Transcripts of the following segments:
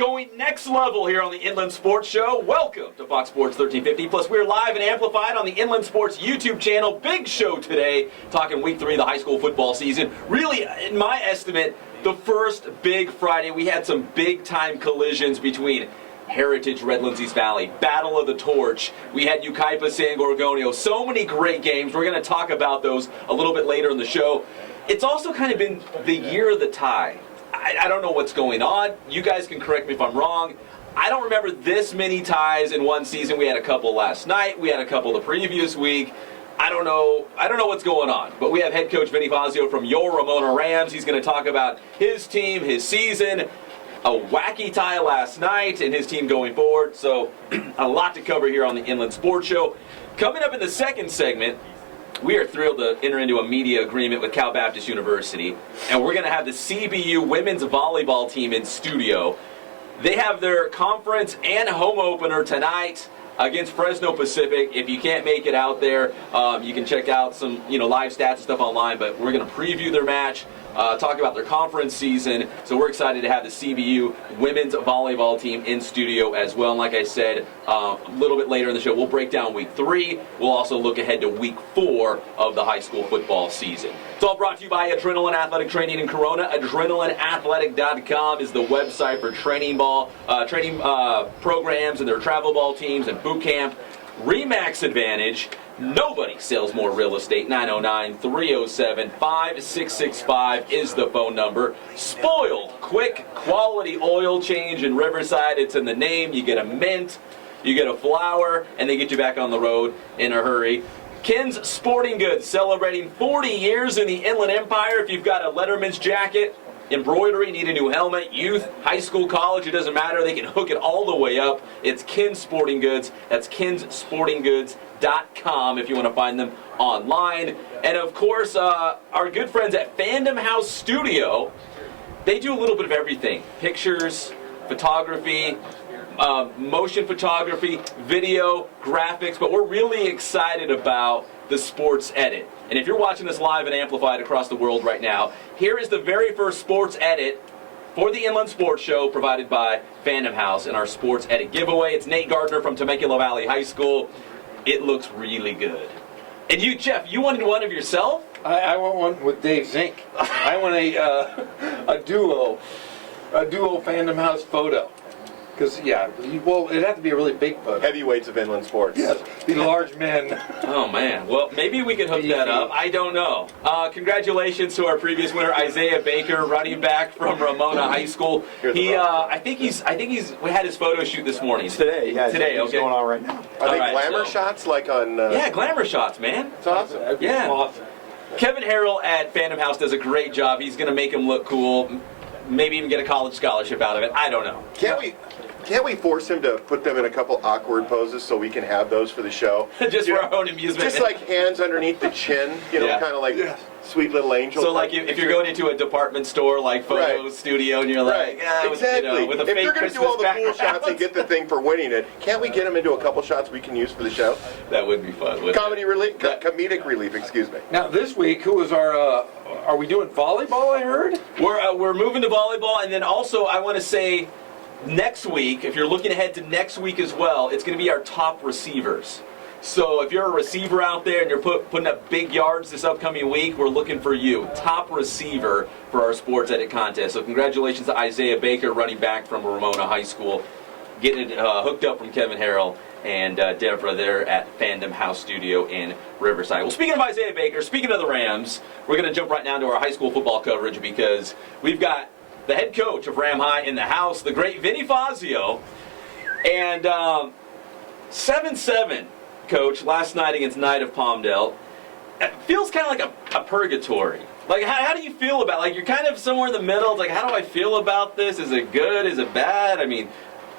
going next level here on the Inland Sports Show. Welcome to Fox Sports 1350. Plus, we're live and amplified on the Inland Sports YouTube channel. Big show today, talking week 3 of the high school football season. Really, in my estimate, the first big Friday. We had some big-time collisions between Heritage, Redlands East Valley, Battle of the Torch. We had Yucaipa, San Gorgonio. So many great games. We're going to talk about those a little bit later in the show. It's also kind of been the year of the tie. I don't know what's going on. You guys can correct me if I'm wrong. I don't remember this many ties in one season. We had a couple last night. We had a couple the previous week. I don't know what's going on. But we have head coach Vinny Fazio from your Ramona Rams. He's going to talk about his team, his season, a wacky tie last night, and his team going forward. So a lot to cover here on the Inland Sports Show. Coming up in the second segment, we are thrilled to enter into a media agreement with Cal Baptist University, and we're going to have the CBU women's volleyball team in studio. They have their conference and home opener tonight against Fresno Pacific. If you can't make it out there, you can check out some live stats and stuff online, but we're going to preview their match, talk about their conference season. So we're excited to have the CBU women's volleyball team in studio as well. And like I said, a little bit later in the show, we'll break down week 3. We'll also look ahead to week 4 of the high school football season. It's all brought to you by Adrenaline Athletic Training in Corona. AdrenalineAthletic.com is the website for training programs and their travel ball teams and boot camp. Remax Advantage. Nobody sells more real estate. 909-307-5665 is the phone number. Spoiled, quick, quality oil change in Riverside. It's in the name. You get a mint, you get a flower, and they get you back on the road in a hurry. Ken's Sporting Goods, celebrating 40 years in the Inland Empire. If you've got a Letterman's jacket, embroidery, need a new helmet, youth, high school, college, it doesn't matter. They can hook it all the way up. It's Ken's Sporting Goods. That's Ken'sSportingGoods.com if you want to find them online. And, of course, our good friends at Fandom House Studio, they do a little bit of everything. Pictures, photography, motion photography, video, graphics, but we're really excited about the sports edit. And if you're watching this live and amplified across the world right now, here is the very first sports edit for the Inland Sports Show provided by Fandom House in our sports edit giveaway. It's Nate Gardner from Temecula Valley High School. It looks really good. And you, Jeff, you wanted one of yourself? I want one with Dave Zink. I want a duo Fandom House photo. Because, well, it'd have to be a really big photo. Heavyweights of inland sports. Yes, the large men. Oh, man. Well, maybe we can hook that up. I don't know. Congratulations to our previous winner, Isaiah Baker, running back from Ramona High School. We had his photo shoot this morning. Today, yeah. Today, okay. Going on right now. Are they glamour shots like on... Yeah, glamour shots, man. It's awesome. Yeah. Awesome. Kevin Harrell at Fandom House does a great job. He's going to make him look cool. Maybe even get a college scholarship out of it. I don't know. Can't we force him to put them in a couple awkward poses so we can have those for the show? Just for our own amusement. Just like hands underneath the chin, kind of like sweet little angels. So like if you're going into a department store like photo studio and you're like, exactly. With a if fake you're going to do all the cool shots and get the thing for winning it, can't we get him into a couple shots we can use for the show? That would be fun. Comedic relief, excuse me. Now this week, who was our? Are we doing volleyball? I heard. We're moving to volleyball, and then also I want to say, next week, if you're looking ahead to next week as well, it's going to be our top receivers. So if you're a receiver out there and you're putting up big yards this upcoming week, we're looking for you. Top receiver for our sports edit contest. So congratulations to Isaiah Baker, running back from Ramona High School, getting it hooked up from Kevin Harrell and Deborah there at Fandom House Studio in Riverside. Well, speaking of Isaiah Baker, speaking of the Rams, we're going to jump right now to our high school football coverage because we've got the head coach of Ram High in the house, the great Vinny Fazio. And 7-7, coach, last night against Knight of Palmdale. It feels kind of like a purgatory. Like, how do you feel about it? Like, you're kind of somewhere in the middle. It's like, how do I feel about this? Is it good? Is it bad? I mean,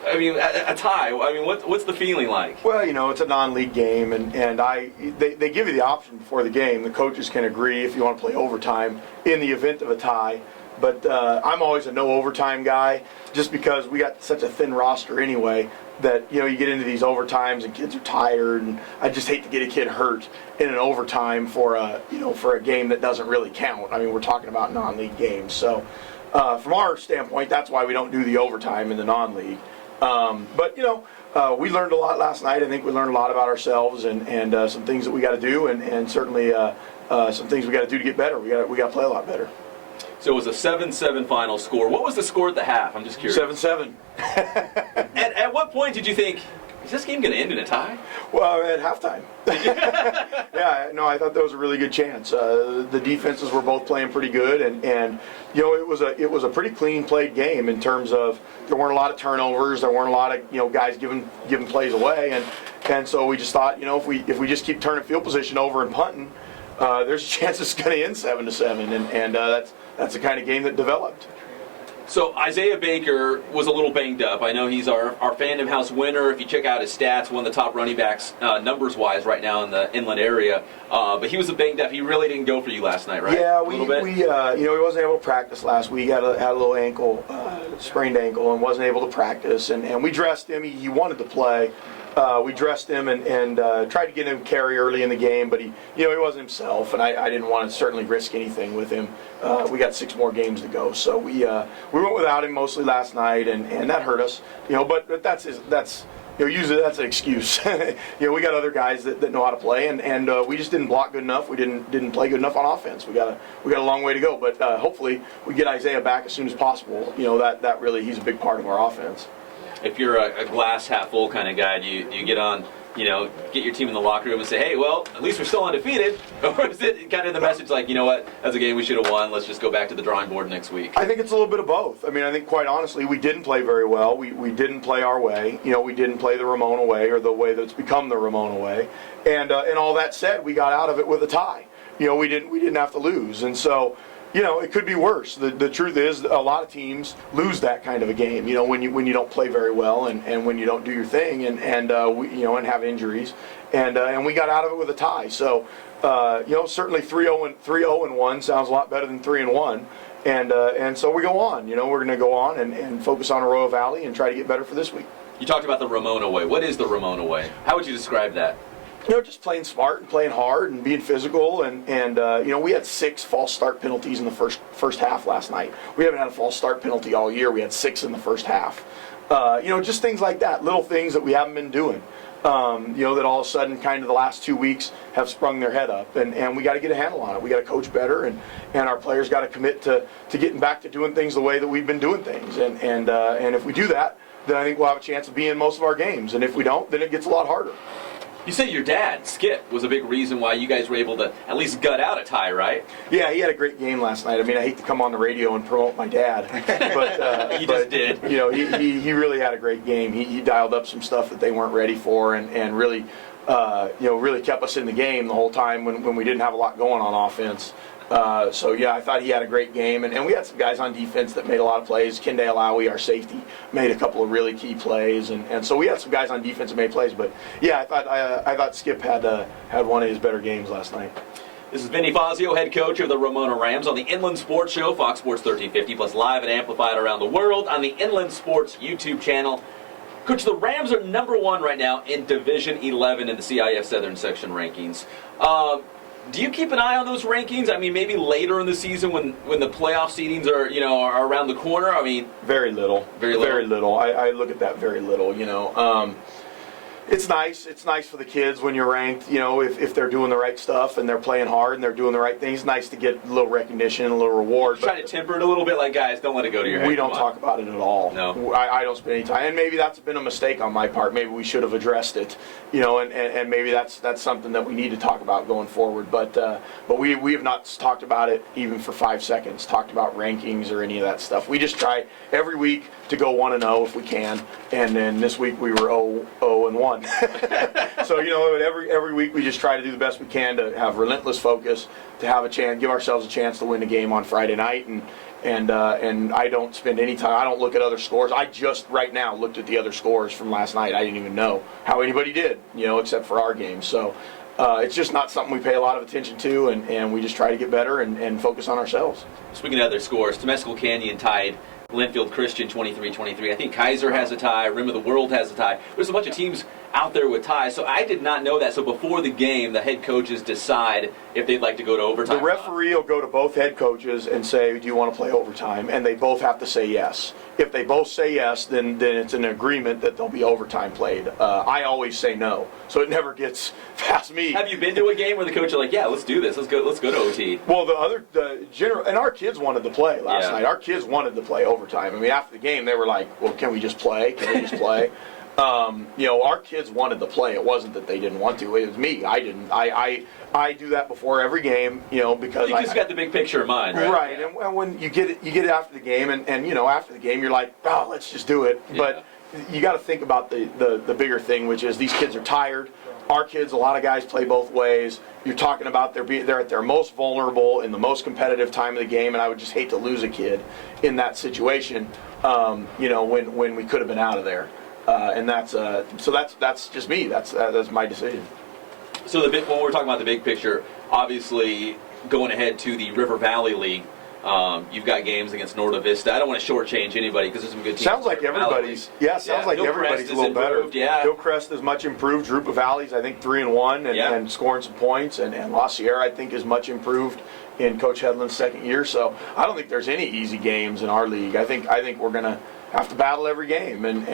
a tie. I mean, what's the feeling like? Well, it's a non-league game, and they give you the option before the game. The coaches can agree if you want to play overtime in the event of a tie. But I'm always a no overtime guy, just because we got such a thin roster anyway that you get into these overtimes and kids are tired, and I just hate to get a kid hurt in an overtime for a game that doesn't really count. I mean, we're talking about non-league games, so. from our standpoint, that's why we don't do the overtime in the non-league. But we learned a lot last night. I think we learned a lot about ourselves and some things that we got to do, and certainly some things we got to do to get better. We got to play a lot better. So it was a 7-7 final score. What was the score at the half? I'm just curious. 7-7. At what point did you think, is this game going to end in a tie? Well, at halftime. Yeah, no, I thought that was a really good chance. The defenses were both playing pretty good, and it was a pretty clean played game in terms of there weren't a lot of turnovers, there weren't a lot of guys giving plays away, and so we just thought if we just keep turning field position over and punting, there's a chance it's going to end 7-7, and that's the kind of game that developed. So Isaiah Baker was a little banged up. I know he's our Fandom House winner. If you check out his stats, one of the top running backs numbers-wise right now in the inland area. But he was banged up. He really didn't go for you last night, right? Yeah, we he wasn't able to practice last week. Had a little ankle, sprained ankle, and wasn't able to practice. And we dressed him. He wanted to play. We dressed him and tried to get him carry early in the game, but he wasn't himself, and I didn't want to certainly risk anything with him. We got 6 more games to go, so we went without him mostly last night, and that hurt us. But that's usually that's an excuse. We got other guys that know how to play, and we just didn't block good enough. We didn't play good enough on offense. We got a long way to go, but hopefully we get Isaiah back as soon as possible. That really he's a big part of our offense. If you're a glass half full kind of guy, do you get on, get your team in the locker room and say, hey, well, at least we're still undefeated? Or is it kind of the message like, that's a game we should have won, let's just go back to the drawing board next week? I think it's a little bit of both. I mean, I think quite honestly, we didn't play very well. We didn't play our way. We didn't play the Ramona way, or the way that's become the Ramona way. And all that said, we got out of it with a tie. We didn't have to lose. And so, it could be worse. The truth is, a lot of teams lose that kind of a game. When you don't play very well and when you don't do your thing and have injuries, and we got out of it with a tie. So, certainly 3-0-1 sounds a lot better than 3-1, and so we go on. We're going to go on and focus on Arroyo Valley and try to get better for this week. You talked about the Ramona way. What is the Ramona way? How would you describe that? Just playing smart and playing hard and being physical, and we had 6 false start penalties in the first half last night. We haven't had a false start penalty all year. We had 6 in the first half. Just things like that, little things that we haven't been doing. That all of a sudden, kind of the last 2 weeks, have sprung their head up, and we got to get a handle on it. We got to coach better, and our players got to commit to getting back to doing things the way that we've been doing things. And if we do that, then I think we'll have a chance of being in most of our games. And if we don't, then it gets a lot harder. You said your dad, Skip, was a big reason why you guys were able to at least gut out a tie, right? Yeah, he had a great game last night. I mean, I hate to come on the radio and promote my dad, but he just did. He really had a great game. He dialed up some stuff that they weren't ready for, and really, really kept us in the game the whole time when we didn't have a lot going on offense. So yeah, I thought he had a great game, and we had some guys on defense that made a lot of plays. Kende Alawi, our safety, made a couple of really key plays, and so we had some guys on defense that made plays. But yeah, I thought Skip had one of his better games last night. This is Vinny Fazio, head coach of the Ramona Rams on the Inland Sports Show, Fox Sports 1350, plus live and amplified around the world on the Inland Sports YouTube channel. Coach, the Rams are #1 right now in Division 11 in the CIF Southern Section rankings. Do you keep an eye on those rankings? I mean, maybe later in the season when the playoff seedings are around the corner. I mean, very little. Very little. I look at that very little. It's nice. It's nice for the kids when you're ranked. If they're doing the right stuff and they're playing hard and they're doing the right things. It's nice to get a little recognition and a little reward. Try to temper it a little bit, like, guys, don't let it go to your head. We don't talk about it at all. No. I don't spend any time, and maybe that's been a mistake on my part. Maybe we should have addressed it, and maybe that's something that we need to talk about going forward. But we have not talked about it even for 5 seconds. Talked about rankings or any of that stuff. We just try every week to go 1-0 if we can, and then this week we were 0-1. So every week we just try to do the best we can to have relentless focus, to have a chance, give ourselves a chance to win the game on Friday night, and I don't spend any time. I don't look at other scores. I just right now looked at the other scores from last night. I didn't even know how anybody did, except for our game. So it's just not something we pay a lot of attention to, and we just try to get better and focus on ourselves. Speaking of other scores, Temescal Canyon tied Linfield Christian 23-23. I think Kaiser has a tie. Rim of the World has a tie. There's a bunch of teams out there with ties. So I did not know that. So before the game, the head coaches decide if they'd like to go to overtime. The referee will go to both head coaches and say, do you want to play overtime? And they both have to say yes. If they both say yes, then it's an agreement that there'll be overtime played. I always say no, so it never gets past me. Have you been to a game where the coach is like, yeah, let's do this. Let's go to OT? Well, and our kids wanted to play last night. Our kids wanted to play overtime. I mean, after the game, they were like, well, can we just play? Can we just play? Our kids wanted to play. It wasn't that they didn't want to. It was me. I didn't. I do that before every game, because you just got the big picture in mind, right? Right. Yeah. And when you get it after the game, and after the game, you're like, oh, let's just do it. Yeah. But you got to think about the bigger thing, which is these kids are tired. Our kids, a lot of guys play both ways. You're talking about they're at their most vulnerable in the most competitive time of the game, and I would just hate to lose a kid in that situation. When we could have been out of there. And that's just me. That's my decision. So when we're talking about the big picture, obviously going ahead to the River Valley League, you've got games against Norda Vista. I don't want to shortchange anybody because there's some good teams. Sounds like everybody's. Yeah, sounds like everybody's a little better. Yeah. Hillcrest is much improved. Drupa Valley's, I think, 3-1 and scoring some points, and La Sierra, I think, is much improved in Coach Hedlund's second year. So I don't think there's any easy games in our league. I think we're gonna have to battle every game, and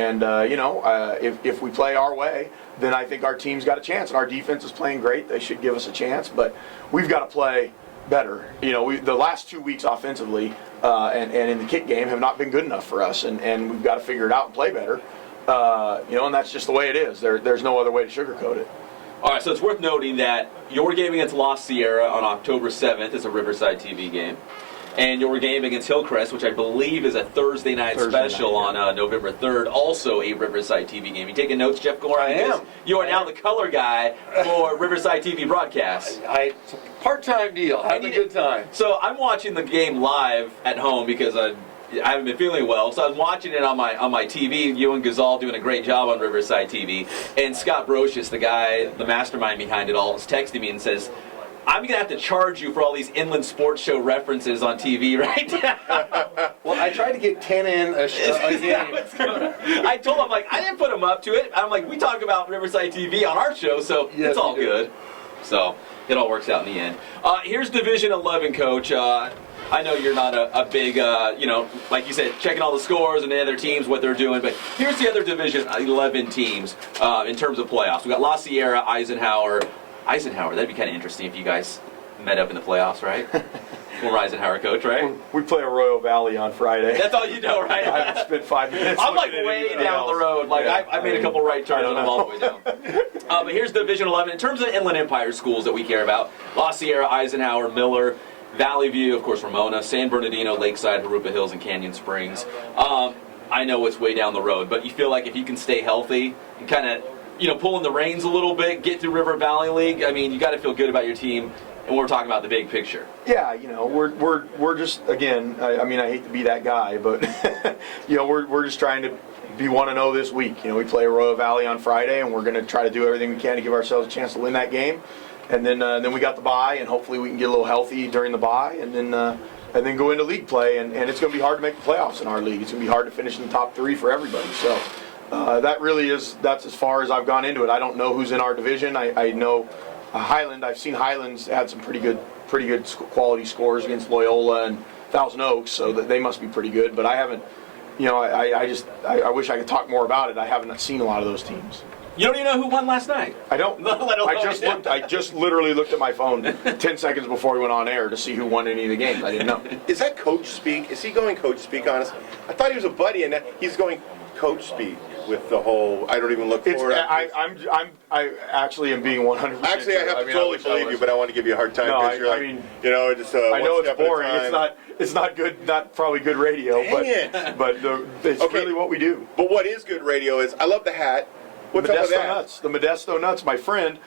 if we play our way, then I think our team's got a chance. And our defense is playing great; they should give us a chance. But we've got to play better. The last 2 weeks offensively and in the kick game have not been good enough for us, and we've got to figure it out and play better. And that's just the way it is. There's no other way to sugarcoat it. All right, so it's worth noting that your game against La Sierra on October 7th is a Riverside TV game. And your game against Hillcrest, which I believe is a Thursday night special on November 3rd, also a Riverside TV game. You taking notes, Jeff Gore? I am. You are now the color guy for Riverside TV broadcasts. It's a part-time deal. Having a good time. So I'm watching the game live at home because I haven't been feeling well. So I was watching it on my TV. You and Gazal doing a great job on Riverside TV. And Scott Brocious, the guy, the mastermind behind it all, is texting me and says, I'm going to have to charge you for all these inland sports show references on TV, right? Well, I tried to get 10 in a game. I told him, I didn't put him up to it. I'm like, we talk about Riverside TV on our show, so it's all good. So it all works out in the end. Here's Division 11, Coach. I know you're not a big, like you said, checking all the scores and the other teams, what they're doing, but here's the other Division 11 teams in terms of playoffs. We got La Sierra, Eisenhower, that'd be kind of interesting if you guys met up in the playoffs, right? Former Eisenhower coach, right? We play Arroyo Valley on Friday. That's all you know, right? I haven't spent 5 minutes. I'm way down the road. I made a couple right turns and I'm all the way down. But here's Division 11. In terms of Inland Empire schools that we care about, La Sierra, Eisenhower, Miller, Valley View, of course, Ramona, San Bernardino, Lakeside, Harupa Hills, and Canyon Springs. I know it's way down the road, but you feel like if you can stay healthy and kind of pulling the reins a little bit, get through River Valley League. I mean, you got to feel good about your team, and we're talking about the big picture. Yeah, we're just, again, I hate to be that guy, but we're just trying to be 1-0 this week. We play Arroyo Valley on Friday, and we're going to try to do everything we can to give ourselves a chance to win that game. And then we got the bye, and hopefully we can get a little healthy during the bye, and then go into league play. And it's going to be hard to make the playoffs in our league. It's going to be hard to finish in the top 3 for everybody. So. That's as far as I've gone into it. I don't know who's in our division. I know Highland. I've seen Highlands had some pretty good quality scores against Loyola and Thousand Oaks, so that they must be pretty good. But I haven't. I wish I could talk more about it. I haven't seen a lot of those teams. You don't even know who won last night. I don't. I just literally looked at my phone 10 seconds before we went on air to see who won any of the games. I didn't know. Is that coach speak? Is he going coach speak on us? I thought he was a buddy, and he's going coach speak with the whole. I don't even look forward. I actually am being 100%. Actually, I have to totally believe you, but I want to give you a hard time because you're just. I know it's boring. It's not good. Not probably good radio. But it's really what we do. But what is good radio is I love the hat. What's up with that? Nuts. The Modesto Nuts. My friend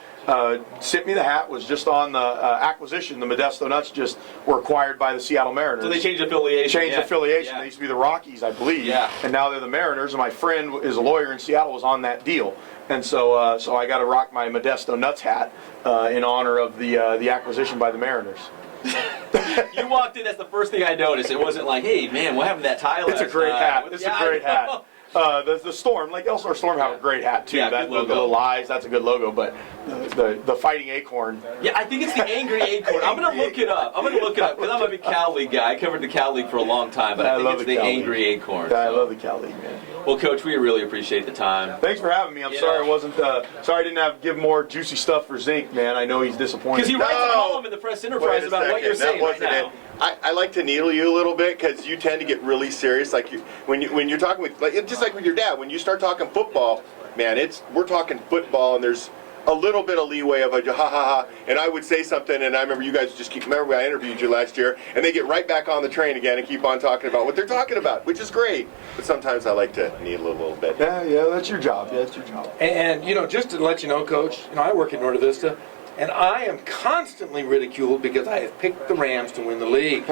sent me the hat. Was just on the acquisition. The Modesto Nuts just were acquired by the Seattle Mariners. So they changed affiliation. Yeah. They used to be the Rockies, I believe. Yeah. And now they're the Mariners. And my friend is a lawyer in Seattle. Was on that deal. And so I got to rock my Modesto Nuts hat in honor of the acquisition by the Mariners. You walked in. That's the first thing I noticed. It wasn't like, hey man, what happened to that tie last It's a great hat. It's a great hat. The Storm, like Elsinore Storm, have a great hat too. Yeah, That good logo. the little eyes, that's a good logo. But the Fighting Acorn. Yeah, I think it's the Angry Acorn. I'm going to look it up. Because I'm a big Cal League guy. I covered the Cal League for a long time, but I think it's the Angry Acorn. I so. love the Cal League, man. Well, Coach, we really appreciate the time. Thanks for having me. I'm sorry I wasn't. Sorry I didn't give more juicy stuff for Zink, man. I know he's disappointed. Because he writes a column in the Press Enterprise about what you're saying right now. I like to needle you a little bit because you tend to get really serious. Like when you're talking with, like, just like with your dad, when you start talking football, man, we're talking football, and there's a little bit of leeway of a ha ha ha. And I would say something, and I remember you guys just remember when I interviewed you last year, and they get right back on the train again and keep on talking about what they're talking about, which is great. But sometimes I like to needle a little bit. Yeah, that's your job. Yeah, that's your job. And just to let you know, Coach, I work in Norte Vista, and I am constantly ridiculed because I have picked the Rams to win the league.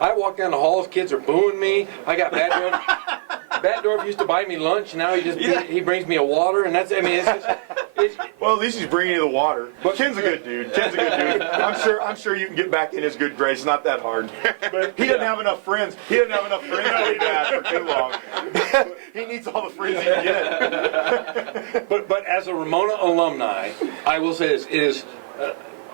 I walk down the halls, kids are booing me. I got Batdorf used to buy me lunch, now he brings me a water, and Well, at least he's bringing you the water. But Ken's a good dude. I'm sure you can get back in his good grace. It's not that hard. But he doesn't have enough friends. He doesn't have enough friends to leave that for too long. He needs all the friends he can get. But as a Ramona alumni, I will say this: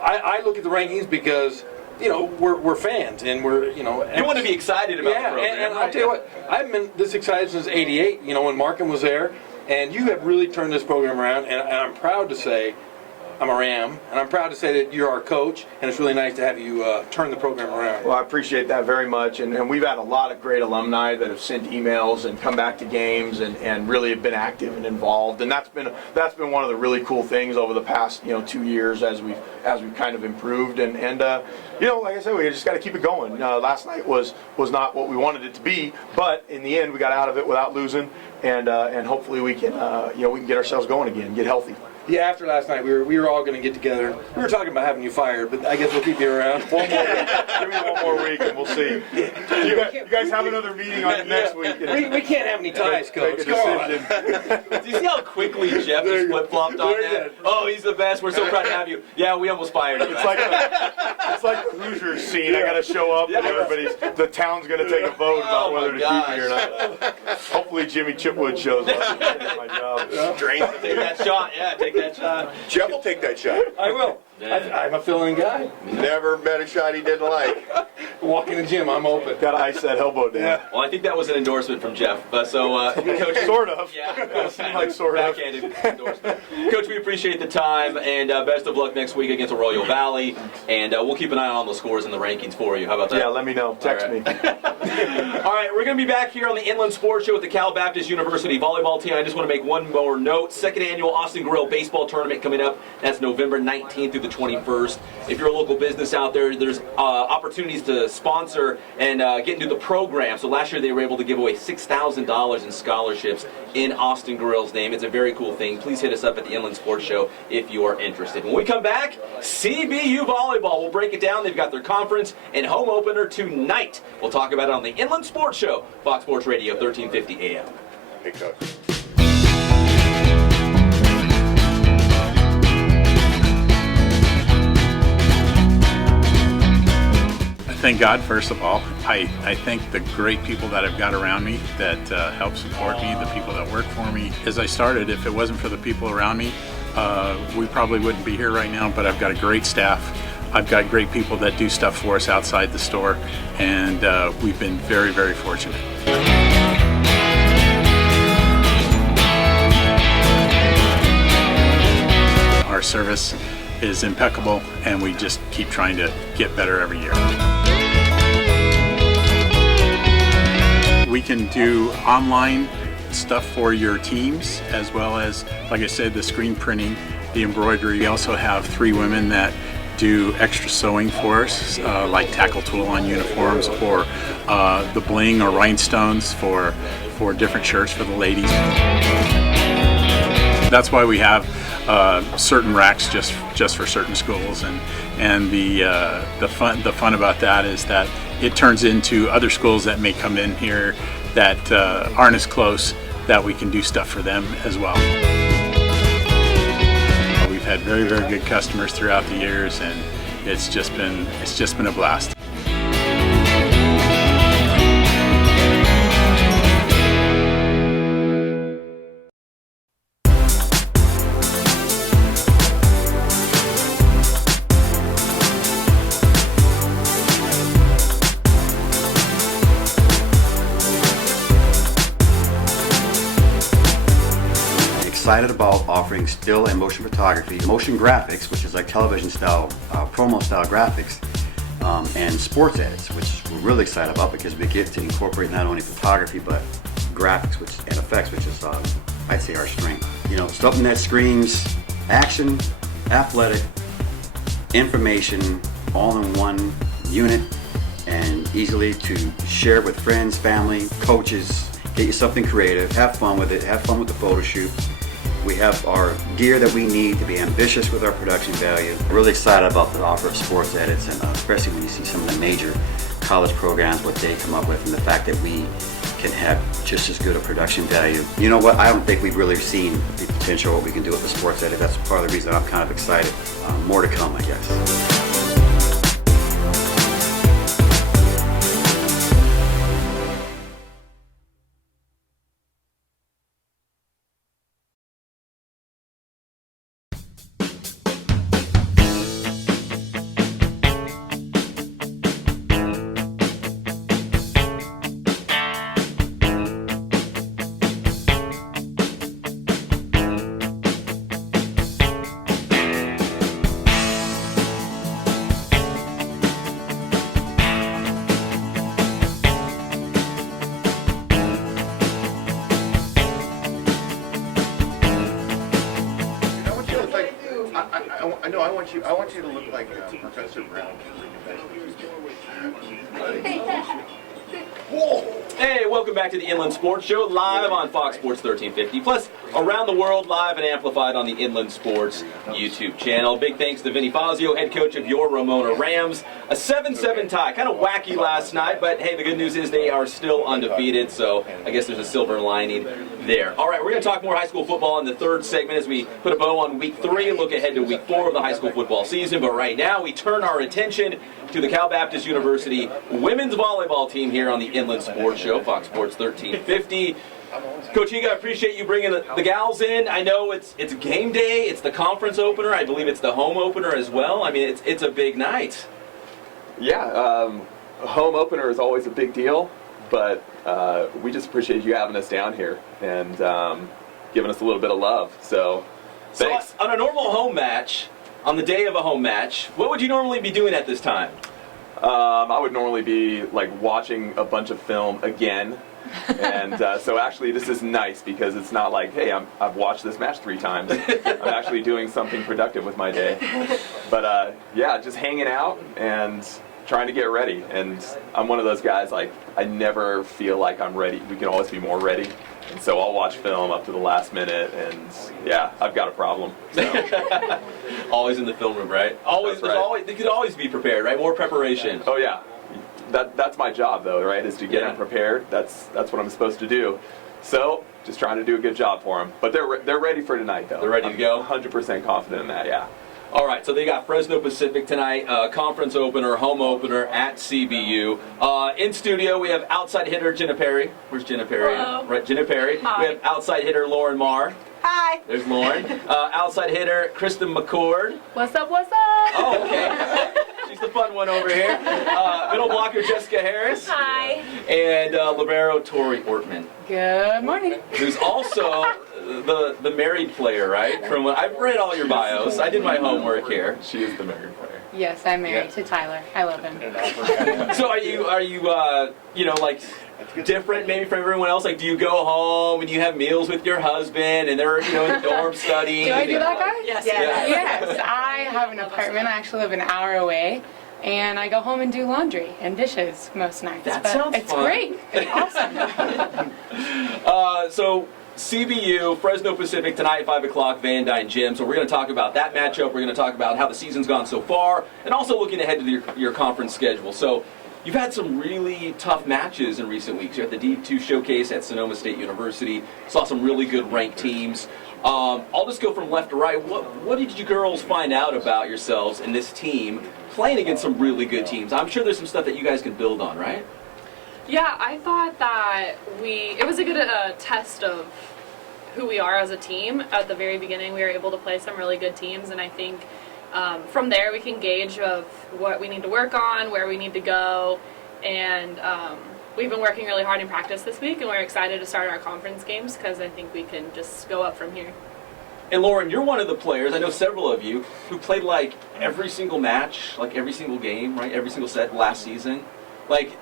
I look at the rankings because we're fans, and You want to be excited about the program. and I'll tell you what, I've been this excited since '88. When Markham was there. And you have really turned this program around, and I'm proud to say I'm a Ram, and I'm proud to say that you're our coach, and it's really nice to have you turn the program around. Well, I appreciate that very much, and we've had a lot of great alumni that have sent emails and come back to games and really have been active and involved, and that's been one of the really cool things over the past 2 years as we've kind of improved, and like I said, we just got to keep it going. Last night was not what we wanted it to be, but in the end we got out of it without losing, and hopefully we can we can get ourselves going again, get healthy. Yeah, after last night, we were all going to get together. We were talking about having you fired, but I guess we'll keep you around. One more week. Give me one more week, and we'll see. You guys have another meeting on next week. We can't have any ties, Coach. Make a decision. Do you see how quickly Jeff just flip-flopped on that? Oh, he's the best. We're so proud to have you. Yeah, we almost fired him. It's like the Hoosiers scene. I got to show up, and the town's going to take a vote about whether to keep me or not. Hopefully, Jimmy Chipwood shows up. That's my job. Drain. Take that shot. Yeah, take that shot. Jeff will take that shot. I will. I'm a fill-in guy. Never met a shot he didn't like. Walk in the gym, I'm open. Got to ice that elbow down. Yeah. Well, I think that was an endorsement from Jeff. Coach, sort of. Yeah, seemed like sort of. Backhanded endorsement. Coach, we appreciate the time, and best of luck next week against Arroyo Valley. And we'll keep an eye on the scores and the rankings for you. How about that? Yeah, let me know. Text me. All right, we're going to be back here on the Inland Sports Show with the Cal Baptist University volleyball team. I just want to make one more note. Second annual Austin Grill baseball tournament coming up. That's November 19th through the 21st. If you're a local business out there, there's opportunities to sponsor and get into the program. So last year they were able to give away $6,000 in scholarships in Austin Grill's name. It's a very cool thing. Please hit us up at the Inland Sports Show if you are interested. When we come back, CBU Volleyball. We'll break it down. They've got their conference and home opener tonight. We'll talk about it on the Inland Sports Show, Fox Sports Radio, 1350 AM. Hey, Coach. Thank God, first of all. I thank the great people that I've got around me that help support me, the people that work for me. As I started, if it wasn't for the people around me, we probably wouldn't be here right now, but I've got a great staff. I've got great people that do stuff for us outside the store, and we've been very, very fortunate. Our service is impeccable, and we just keep trying to get better every year. We can do online stuff for your teams, as well as, like I said, the screen printing, the embroidery. We also have 3 women that do extra sewing for us, like tackle tool on uniforms, or the bling or rhinestones for different shirts for the ladies. That's why we have certain racks just for certain schools, and the fun about that is that it turns into other schools that may come in here that aren't as close, that we can do stuff for them as well. We've had very, very good customers throughout the years, and it's just been a blast. excited about offering still and motion photography, motion graphics, which is like television style, promo style graphics, and sports edits, which we're really excited about because we get to incorporate not only photography but graphics and effects, which is I'd say our strength. You know, something that screams action, athletic, information, all in one unit, and easily to share with friends, family, coaches. Get you something creative, have fun with it, have fun with the photo shoot. We have our gear that we need to be ambitious with our production value. Really excited about the offer of sports edits, and especially when you see some of the major college programs, what they come up with, and the fact that we can have just as good a production value. You know what, I don't think we've really seen the potential of what we can do with the sports edit. That's part of the reason I'm kind of excited. More to come, I guess. I want you to look like Professor Brown. Hey, welcome back to the Inland Sports Show, live on Fox Sports 1350, plus around the world, live and amplified on the Inland Sports YouTube channel. Big thanks to Vinny Fazio, head coach of your Ramona Rams. A 7-7 tie, kind of wacky last night, but hey, the good news is they are still undefeated, so I guess there's a silver lining there. All right, we're going to talk more high school football in the third segment as we put a bow on week 3, look ahead to week 4 of the high school football season, but right now we turn our attention to the Cal Baptist University women's volleyball team here on the Inland Sports Show, Fox Sports 1350. Coach Higa, I appreciate you bringing the gals in. I know it's game day, it's the conference opener, I believe it's the home opener as well. I mean, it's a big night. Yeah, a home opener is always a big deal, but we just appreciate you having us down here and giving us a little bit of love. So, thanks. So on a normal home match, on the day of a home match, what would you normally be doing at this time? I would normally be like watching a bunch of film again. And so actually this is nice because it's not like, hey, I've watched this match 3 times. I'm actually doing something productive with my day. But yeah, just hanging out and trying to get ready. And I'm one of those guys, like, I never feel like I'm ready. We can always be more ready. And so I'll watch film up to the last minute, and yeah, I've got a problem. So. Always in the film room, right? Always, That's right. You could always be prepared, right? More preparation. Oh yeah, that's my job though, right? Is to get them prepared. That's what I'm supposed to do. So just trying to do a good job for them. But they're ready for tonight though. They're ready to go. 100% confident in that. Yeah. All right, so they got Fresno Pacific tonight, conference opener, home opener at CBU. In studio, we have outside hitter Jenna Perry. Where's Jenna Perry? Hello. Right, Jenna Perry. Hi. We have outside hitter Lauren Marr. Hi. There's Lauren. Outside hitter Kristin McCord. What's up, what's up? Oh, okay. She's the fun one over here. Middle blocker Jessica Harris. Hi. And Libero Tori Ortman, Good morning. who's also the married player, right? From what I've read all your bios. I did my homework here. She is the married player. Yes, I'm married to Tyler. I love him. So are you you know, like different maybe from everyone else? Like, do you go home and you have meals with your husband and they're, you know, in the dorm studying? Do I do that, guy? Yes. Yeah. Yes, I have an apartment. I actually live an hour away. And I go home and do laundry and dishes most nights. That but sounds it's fun. great. It's awesome. So CBU, Fresno Pacific tonight, 5 o'clock, Van Dyne Gym. So we're going to talk about that matchup. We're going to talk about how the season's gone so far, and also looking ahead to your conference schedule. So you've had some really tough matches in recent weeks. You had the D2 showcase at Sonoma State University. Saw some really good ranked teams. I'll just go from left to right. What did you girls find out about yourselves and this team playing against some really good teams? I'm sure there's some stuff that you guys can build on, right? Yeah, I thought that it was a good test of who we are as a team. At the very beginning, we were able to play some really good teams, and I think from there we can gauge of what we need to work on, where we need to go, and we've been working really hard in practice this week, and we're excited to start our conference games because I think we can just go up from here. And Lauren, you're one of the players, I know several of you, who played like every single match, like every single game, right? Every single set last season. Like,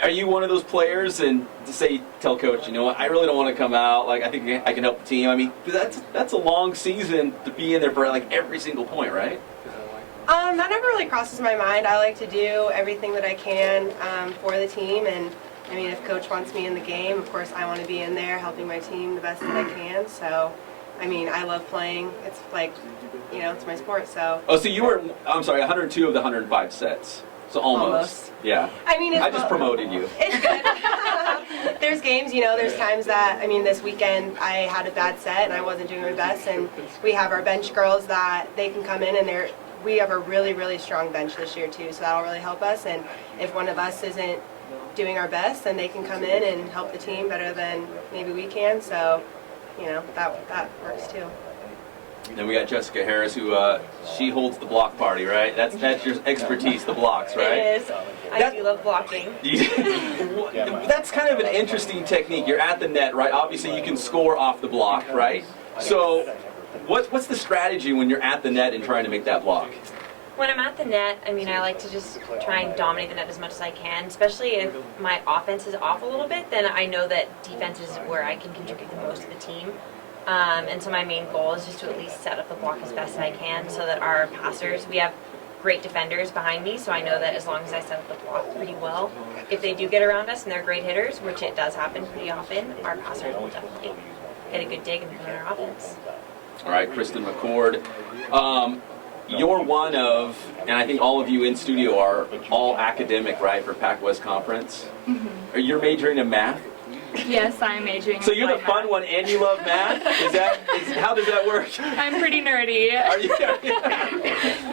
are you one of those players and to tell coach, you know what, I really don't want to come out, like I think I can help the team. I mean, that's a long season to be in there for like every single point, right? That never really crosses my mind. I like to do everything that I can for the team, and I mean, if coach wants me in the game, of course I want to be in there helping my team the best that I can. So, I mean, I love playing. It's like, you know, it's my sport, so. Oh, so you were, I'm sorry, 102 of the 105 sets. So almost. Yeah. I mean, I just promoted you. It's good. There's games, you know, there's times that, I mean, this weekend I had a bad set and I wasn't doing my best, and we have our bench girls that they can come in and we have a really, really strong bench this year too, so that'll really help us. And if one of us isn't doing our best, then they can come in and help the team better than maybe we can. So, you know, that works too. Then we got Jessica Harris, who she holds the block party, right? That's your expertise, the blocks, right? It is. I do love blocking. That's kind of an interesting technique. You're at the net, right? Obviously, you can score off the block, right? So, what's the strategy when you're at the net and trying to make that block? When I'm at the net, I mean, I like to just try and dominate the net as much as I can, especially if my offense is off a little bit, then I know that defense is where I can contribute the most to the team. And so my main goal is just to at least set up the block as best as I can so that our passers, we have great defenders behind me, so I know that as long as I set up the block pretty well, if they do get around us and they're great hitters, which it does happen pretty often, our passers will definitely get a good dig and put on our offense. All right, Kristin McCord. You're one of, and I think all of you in studio are all academic, right, for PacWest Conference? Mm-hmm. Are you majoring in math? Yes, I'm majoring in So you're the fun math. one and you love math? How does that work? I'm pretty nerdy. Are you?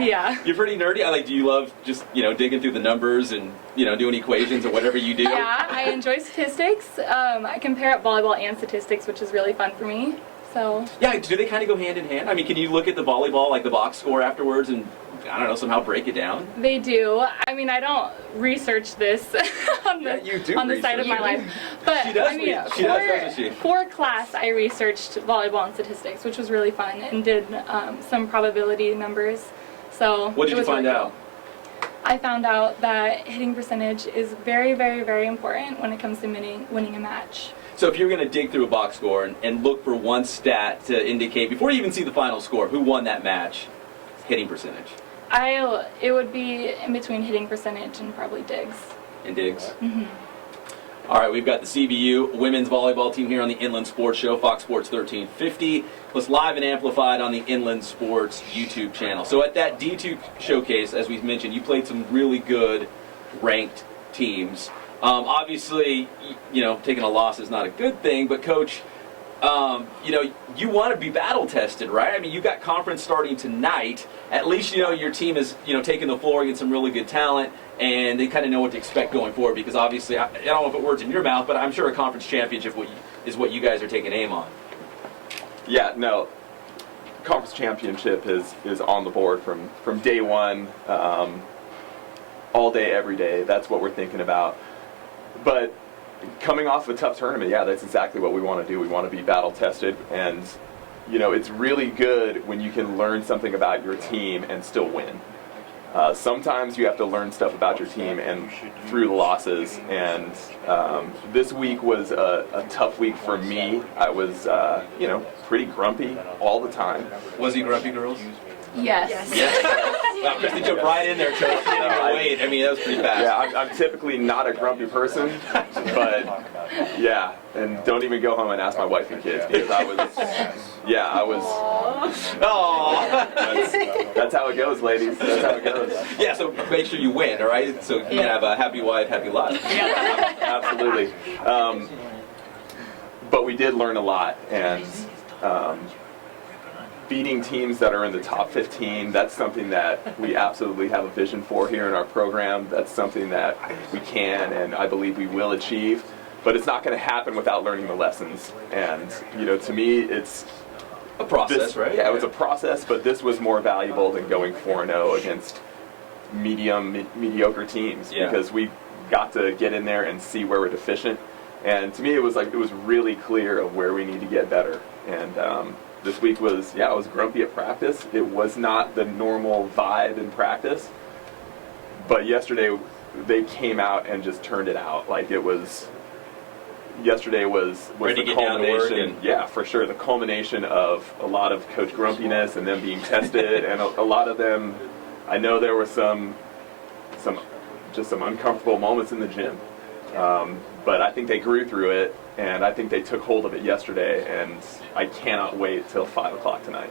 Yeah. You're pretty nerdy? Like, do you love just, you know, digging through the numbers and, you know, doing equations or whatever you do? Yeah, I enjoy statistics. I can pair up volleyball and statistics, which is really fun for me. So. Yeah, do they kind of go hand in hand? I mean, can you look at the volleyball, like the box score afterwards and, I don't know, somehow break it down? They do. I mean, I don't research this on the side of my life. But she does, I mean, she does, doesn't she? For class, I researched volleyball and statistics, which was really fun, and did some probability numbers. So. What did you find out? I found out that hitting percentage is very, very, very important when it comes to winning a match. So if you're going to dig through a box score and look for one stat to indicate, before you even see the final score, who won that match, hitting percentage? It would be in between hitting percentage and probably digs. And digs? Mm-hmm. All right, we've got the CBU women's volleyball team here on the Inland Sports Show, Fox Sports 1350, plus live and amplified on the Inland Sports YouTube channel. So at that D2 showcase, as we mentioned, you played some really good ranked teams. Obviously, you know, taking a loss is not a good thing, but Coach, you know, you want to be battle tested, right? I mean, you've got conference starting tonight. At least, you know, your team is, you know, taking the floor against some really good talent, and they kind of know what to expect going forward, because obviously, I don't know if it words in your mouth, but I'm sure a conference championship is what you guys are taking aim on. Yeah, no, conference championship is on the board from day one, all day, every day. That's what we're thinking about. But coming off a tough tournament, yeah, that's exactly what we want to do. We want to be battle tested, and you know, it's really good when you can learn something about your team and still win. Sometimes you have to learn stuff about your team and through the losses, and this week was a tough week for me. I was, you know, pretty grumpy all the time. Was he grumpy, girls? Yes. Yes. Wow, Kristin jumped right in there, Coach. She didn't even wait. I mean, that was pretty fast. Yeah, I'm typically not a grumpy person, but yeah, and don't even go home and ask my wife and kids, because I was. Oh. That's how it goes, ladies. That's how it goes. Yeah, so make sure you win, all right? So you can have a happy wife, happy life. Yeah. Absolutely. But we did learn a lot, and beating teams that are in the top 15, that's something that we absolutely have a vision for here in our program. That's something that we can, and I believe we will achieve. But it's not going to happen without learning the lessons. And, you know, to me, it's a process, right? Yeah, it was a process, but this was more valuable than going 4-0 against mediocre teams, because we got to get in there and see where we're deficient. And to me, it was really clear of where we need to get better. And this week was, I was grumpy at practice. It was not the normal vibe in practice. But yesterday, they came out and just turned it out. Like yesterday was Ready the to get down to work culmination. Yeah, for sure. The culmination of a lot of coach grumpiness and them being tested, and a lot of them. I know there were some uncomfortable moments in the gym, but I think they grew through it, and I think they took hold of it yesterday. And I cannot wait till 5 o'clock tonight.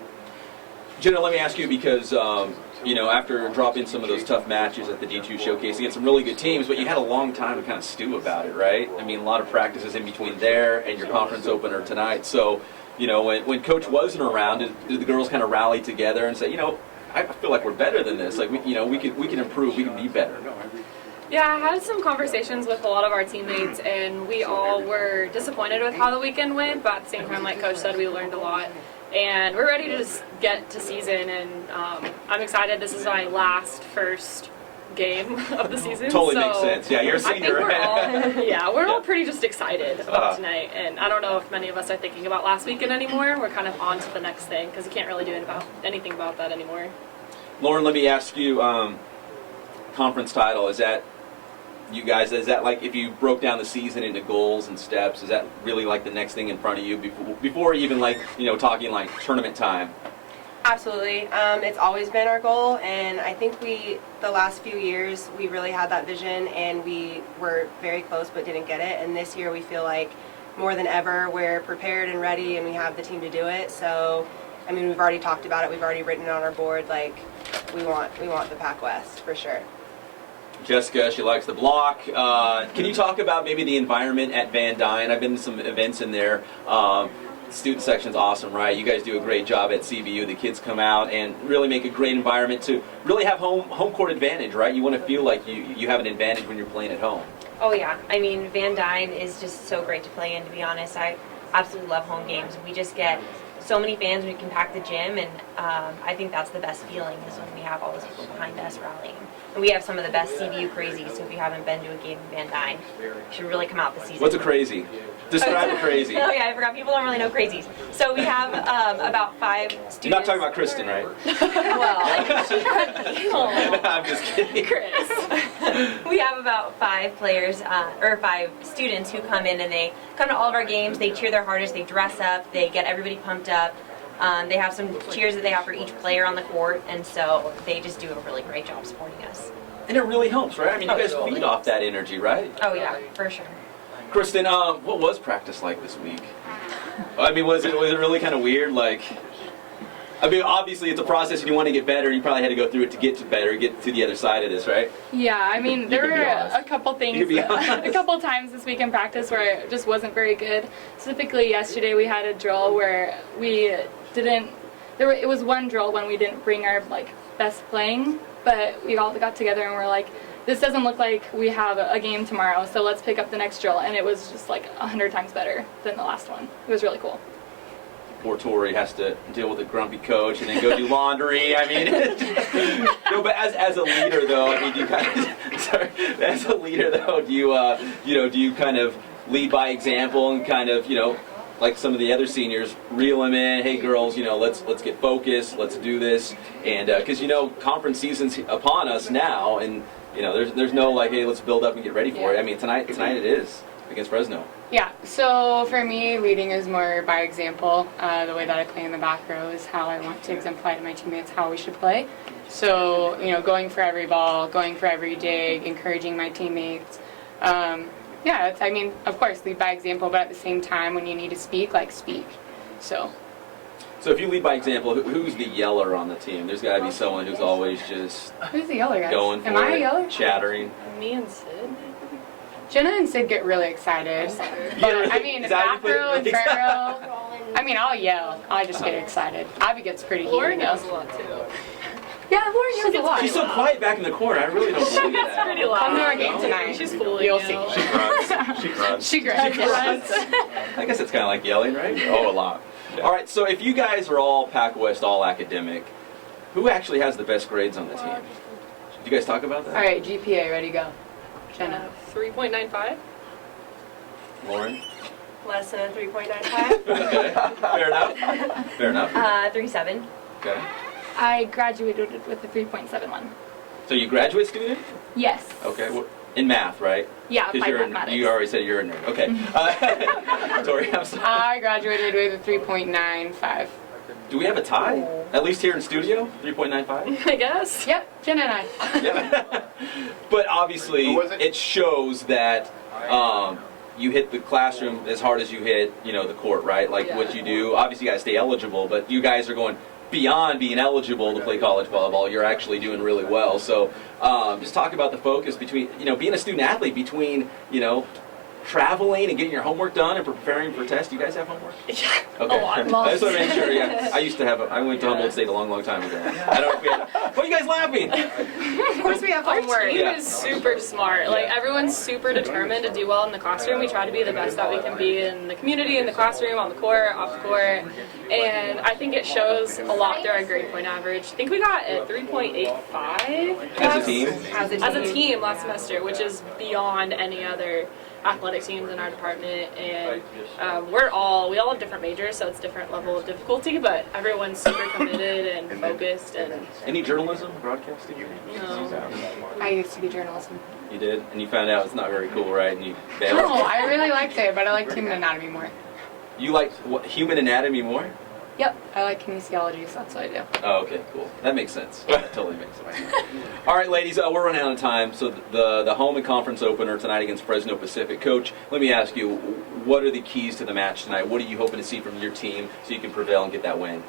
Jenna, let me ask you, because after dropping some of those tough matches at the D2 showcase against some really good teams, but you had a long time to kind of stew about it, right? I mean, a lot of practices in between there and your conference opener tonight. So, when Coach wasn't around, did the girls kind of rally together and say, I feel like we're better than this. Like we can improve, we can be better. Yeah, I had some conversations with a lot of our teammates, and we all were disappointed with how the weekend went. But at the same time, like Coach said, we learned a lot. And we're ready to just get to season, and I'm excited. This is my first game of the season. Totally so makes sense. Yeah, you're a senior. We're all pretty just excited about tonight. And I don't know if many of us are thinking about last weekend anymore. We're kind of on to the next thing because you can't really do anything about that anymore. Lauren, let me ask you, conference title, is that like if you broke down the season into goals and steps, is that really like the next thing in front of you before even like, talking like tournament time? Absolutely. It's always been our goal, and I think the last few years, we really had that vision, and we were very close but didn't get it. And this year we feel like more than ever we're prepared and ready, and we have the team to do it. So, I mean, we've already talked about it. We've already written it on our board. Like, we want the PacWest for sure. Jessica, she likes the block. Can you talk about maybe the environment at Van Dyne? I've been to some events in there. Student section's awesome, right? You guys do a great job at CBU. The kids come out and really make a great environment to really have home court advantage, right? You want to feel like you have an advantage when you're playing at home. Oh yeah, I mean Van Dyne is just so great to play in. To be honest, I absolutely love home games. We just get so many fans. We can pack the gym, and I think that's the best feeling is when we have all those people behind us rallying. And we have some of the best CBU crazies. So if you haven't been to a game in Van Dyne, you should really come out this season. What's a crazy? Describe a crazy. Oh yeah, I forgot. People don't really know crazies. So we have about 5 students. You're not talking about Kristin, right? Well, I'm just kidding. Chris. We have about 5 players, or 5 students who come in, and they come to all of our games. They cheer their hardest. They dress up. They get everybody pumped up. They have some cheers that they have for each player on the court, and so they just do a really great job supporting us. And it really helps, right? I mean, you guys feed off that energy, right? Oh yeah, for sure. Kristin, what was practice like this week? I mean, was it really kind of weird? Like, I mean, obviously it's a process, and you want to get better. You probably had to go through it to get to the other side of this, right? Yeah, I mean, there were a couple things, a couple times this week in practice where it just wasn't very good. Specifically, yesterday we had a drill where we didn't. It was one drill when we didn't bring our best playing, but we all got together and we're like, this doesn't look like we have a game tomorrow, so let's pick up the next drill. And it was just 100 times better than the last one. It was really cool. Poor Tori has to deal with a grumpy coach and then go do laundry. I mean, no, but as a leader though, I mean, do you kind of, as a leader though, do you kind of lead by example and kind of, like some of the other seniors, reel them in. Hey, girls, let's get focused. Let's do this, and because conference season's upon us now, and there's no hey, let's build up and get ready for it. I mean, tonight it is against Fresno. Yeah, so for me, leading is more by example. The way that I play in the back row is how I want to exemplify to my teammates how we should play. So, going for every ball, going for every dig, encouraging my teammates. Yeah, I mean, of course, lead by example, but at the same time, when you need to speak, speak. So if you lead by example, who's the yeller on the team? There's got to be someone who's always just who's the yeller, guys? Going for Am I it, a yeller? chattering. Me and Sid. Jenna and Sid get really excited. But, I mean, back row and front row, I mean, I'll yell. I just get excited. Abby gets pretty heated. Lauren does a lot too. Yeah, Lauren does a lot. She's so quiet back in the corner. I really don't believe that. She's pretty loud. Come to our game tonight. She's fooling You'll you. see. She grunts. She grunts. I guess it's kind of like yelling, right? Oh, a lot. Yeah. All right, so if you guys are all PacWest, all academic, who actually has the best grades on the team? Did you guys talk about that? All right, GPA, ready to go. Jenna. 3.95. Lauren? Less than a 3.95. Okay. Fair enough. Fair enough. 3.7. Okay. I graduated with a 3.71. So you graduate student? Yes. Okay. Well, in math, right? Yeah, 'Cause applied you're mathematics. you already said you're a nerd. Okay. Tori, I'm sorry. I graduated with a 3.95. Do we have a tie? At least here in studio? 3.95? I guess. Yep, Jen and I. Yeah. But obviously, Who was it? it shows that you hit the classroom as hard as you hit, the court, right? Like what you do. Obviously, you got to stay eligible, but you guys are going beyond being eligible to play college volleyball. You're actually doing really well. So just talk about the focus between, being a student athlete, between, traveling and getting your homework done and preparing for tests. Do you guys have homework? Yeah. Okay. A lot. I just want to make sure, yeah. I used to have I went to Humboldt State a long, long time ago. I don't know if we had, what are you guys laughing? Of course we have Our homework. team Yeah. is super smart. Like, Yeah. everyone's super determined to do well in the classroom. We try to be the best that we can be in the community, in the classroom, on the court, off the court. And I think it shows a lot through our grade point average. I think we got a 3.85 As a team? As a team last semester, which is beyond any other athletic teams in our department. And we all have different majors, so it's different level of difficulty, but everyone's super committed and focused. And Any journalism, broadcasting? I used to be journalism. You did? And you found out it's not very cool, right? And you bailed? No, I really liked it, but I liked human anatomy more. You like human anatomy more? Yep, I like kinesiology, so that's what I do. Oh, okay, cool. That makes sense. That totally makes sense. All right, ladies, we're running out of time. So the home and conference opener tonight against Fresno Pacific. Coach, let me ask you, what are the keys to the match tonight? What are you hoping to see from your team so you can prevail and get that win?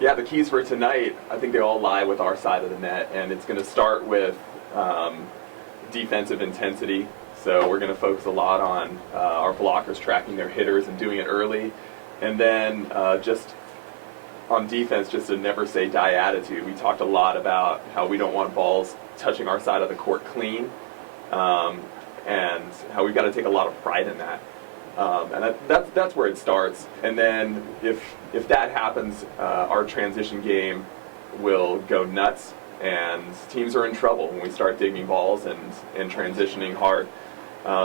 Yeah, the keys for tonight, I think they all lie with our side of the net, and it's going to start with defensive intensity. So we're going to focus a lot on our blockers tracking their hitters and doing it early. And then just on defense, just a never say die attitude. We talked a lot about how we don't want balls touching our side of the court clean, and how we've got to take a lot of pride in that. And that's where it starts. And then if that happens, our transition game will go nuts, and teams are in trouble when we start digging balls and transitioning hard.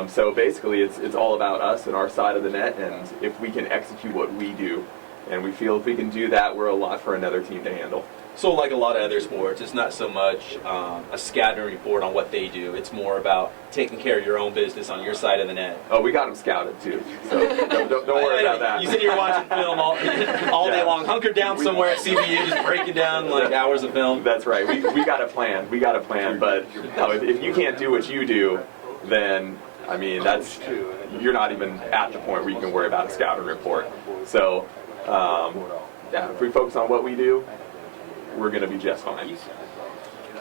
So basically, it's all about us and our side of the net, and if we can execute what we do, and we feel if we can do that, we're a lot for another team to handle. So like a lot of other sports, it's not so much a scouting report on what they do. It's more about taking care of your own business on your side of the net. Oh, we got them scouted too, so don't worry about that. You said you were watching film all day long, hunkered down somewhere at CBU, just breaking down like hours of film. That's right. We got a plan. We got a plan. But no, if you can't do what you do, then I mean you're not even at the point where you can worry about a scouting report. So yeah, if we focus on what we do, we're going to be just fine.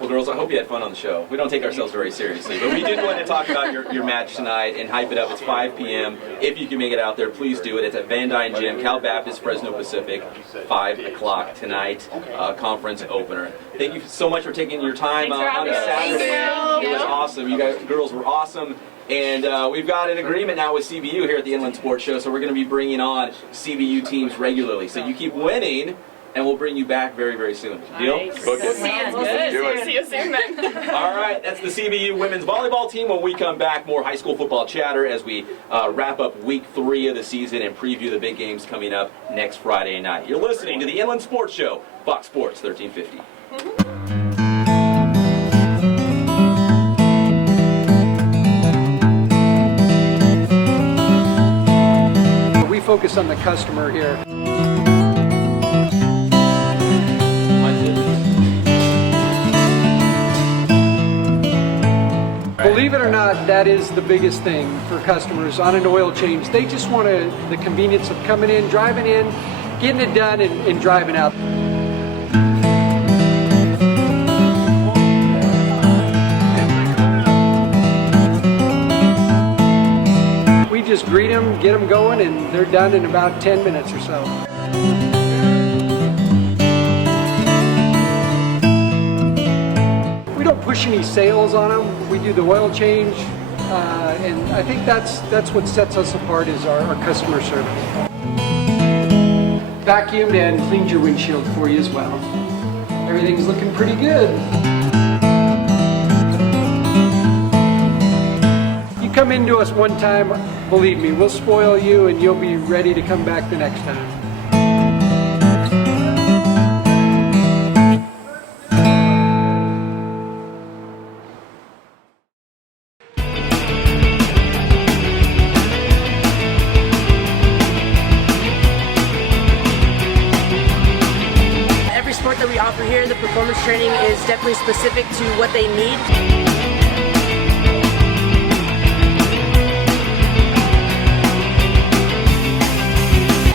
Well, girls, I hope you had fun on the show. We don't take ourselves very seriously, but we did want to talk about your match tonight and hype it up. It's 5 p.m. If you can make it out there, please do it. It's at Van Dyne Gym, Cal Baptist, Fresno Pacific, 5 o'clock tonight, conference opener. Thank you so much for taking your time on a Saturday. It was awesome. You guys, girls were awesome. And we've got an agreement now with CBU here at the Inland Sports Show, so we're going to be bringing on CBU teams regularly. So you keep winning, and we'll bring you back very, very soon. Deal? Nice. Book it. Man, Good. See you soon, then. All right, that's the CBU women's volleyball team. When we come back, more high school football chatter as we wrap up week 3 of the season and preview the big games coming up next Friday night. You're listening to the Inland Sports Show, Fox Sports 1350. We focus on the customer here. Believe it or not, that is the biggest thing for customers on an oil change. They just want the convenience of coming in, driving in, getting it done, and driving out. We just greet them, get them going, and they're done in about 10 minutes or so. We don't push any sales on them. We do the oil change, and I think that's what sets us apart is our customer service. Vacuumed and cleaned your windshield for you as well. Everything's looking pretty good. come into us one time, believe me, we'll spoil you and you'll be ready to come back the next time. Every sport that we offer here, the performance training is definitely specific to what they need.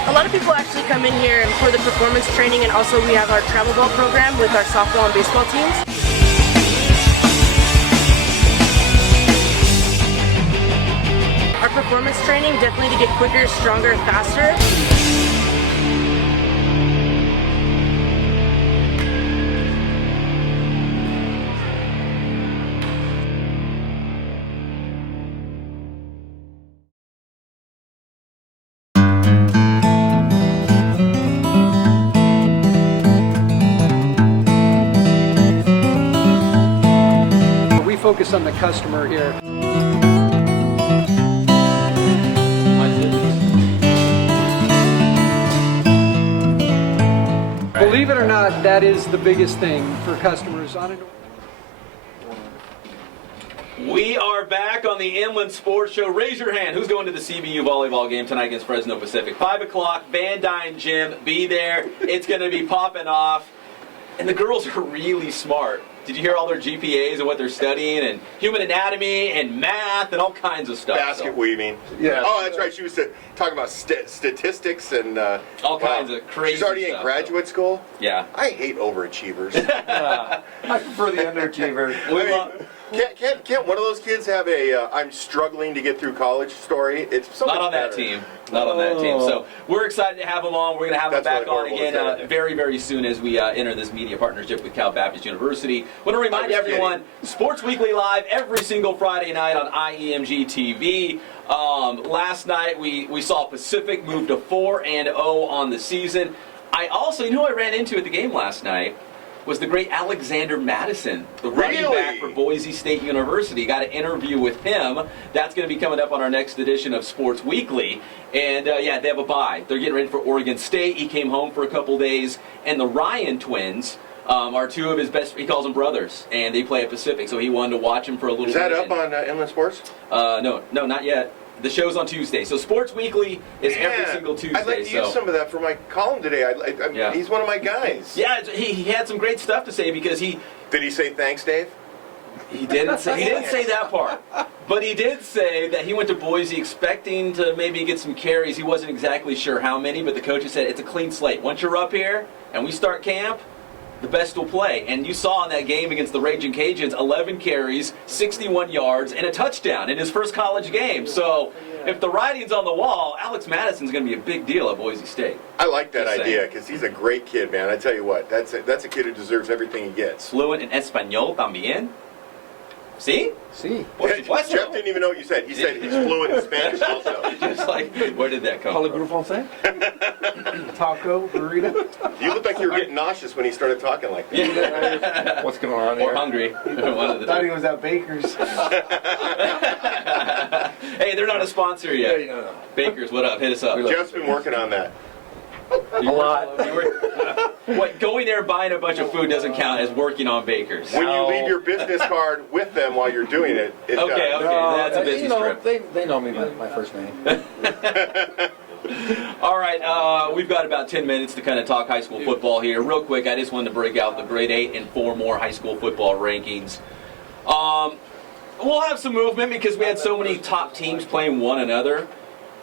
A lot of people actually come in here for the performance training, and also we have our travel ball program with our softball and baseball teams. Our performance training definitely to get quicker, stronger, faster. Focus on the customer here. Believe it or not, that is the biggest thing for customers on an. We are back on the Inland Sports Show. Raise your hand. Who's going to the CBU volleyball game tonight against Fresno Pacific? 5 o'clock, Van Dyne Gym. Be there. It's going to be popping off. And the girls are really smart. Did you hear all their GPAs and what they're studying, and human anatomy and math and all kinds of stuff? Basket weaving. Yeah. Oh, that's right. She was talking about statistics and all kinds of crazy She's already stuff, in graduate school? Yeah. I hate overachievers. I prefer the underachiever. Can't one of those kids have a I'm struggling to get through college story? It's so Not much on that better. team. Not on that team. So we're excited to have them on. We're going to have them That's back really on horrible, again very, very soon as we enter this media partnership with Cal Baptist University. Want to remind everyone, Sports Weekly Live every single Friday night on IEMG TV. Last night we saw Pacific move to 4-0 on the season. I also, you know who I ran into at the game last night? Was the great Alexander Madison, the running back for Boise State University. Got an interview with him. That's going to be coming up on our next edition of Sports Weekly. And yeah, they have a bye. They're getting ready for Oregon State. He came home for a couple days. And the Ryan twins are two of his best, he calls them brothers, and they play at Pacific. So he wanted to watch him for a little bit. Is that up on Inland Sports? No, not yet. The show's on Tuesday. So Sports Weekly is every single Tuesday. I'd like to use some of that for my column today. Yeah. He's one of my guys. Yeah, he had some great stuff to say because he... Did he say thanks, Dave? He didn't say that part. But he did say that he went to Boise expecting to maybe get some carries. He wasn't exactly sure how many, but the coaches said it's a clean slate. Once you're up here and we start camp, the best will play. And you saw in that game against the Raging Cajuns, 11 carries, 61 yards, and a touchdown in his first college game. So if the writing's on the wall, Alex Madison's going to be a big deal at Boise State. I like that idea because he's a great kid, man. I tell you what, that's a kid who deserves everything he gets. Fluent in Espanol también. See? See. Jeff didn't even know what you said. He said he's fluent in Spanish also. Just like, where did that come from? from? Taco, burrito. You look like you were getting nauseous when he started talking like that. Yeah. What's going on Or here? hungry. One of the Thought two. he was at Baker's. Hey, they're not a sponsor yet. Yeah, no. Bakers, what up? Hit us up. Jeff's been working on that. A lot. What, going there and buying a bunch of food doesn't count as working on Bakers. When you leave your business card with them while you're doing it, it Okay, does. that's a busy trip. They know me by my first name. All right, we've got about 10 minutes to kind of talk high school football here. Real quick, I just wanted to break out the grade 8 and 4 more high school football rankings. We'll have some movement because we had so many top teams playing one another.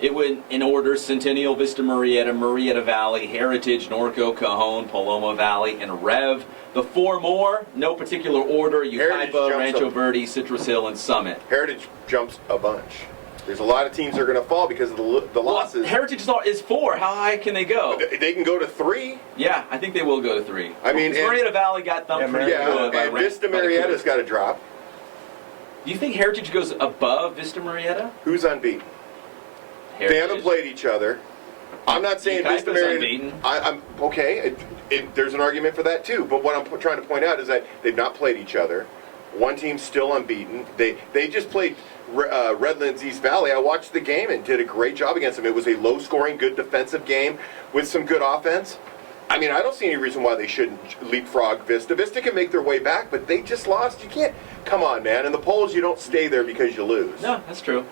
It went in order: Centennial, Vista Marietta, Marietta Valley, Heritage, Norco, Cajon, Paloma Valley, and Rev. The 4 more, no particular order: Heritage Ukaipa, jumps Rancho up. Verde, Citrus Hill, and Summit. Heritage jumps a bunch. There's a lot of teams that are going to fall because of the losses. Heritage is 4. How high can they go? They can go to 3. Yeah, I think they will go to 3. I mean, Because Marietta Valley got thumped pretty good by and Vista Marietta's got to drop. Do you think Heritage goes above Vista Marietta? Who's unbeaten? They haven't played each other. I'm not saying Vista Marietta. Unbeaten. I'm okay. There's an argument for that too. But what I'm trying to point out is that they've not played each other. One team's still unbeaten. They just played Redlands East Valley. I watched the game and did a great job against them. It was a low-scoring, good defensive game with some good offense. I mean, I don't see any reason why they shouldn't leapfrog Vista. Vista can make their way back, but they just lost. You can't. Come on, man. In the polls, you don't stay there because you lose. No, that's true.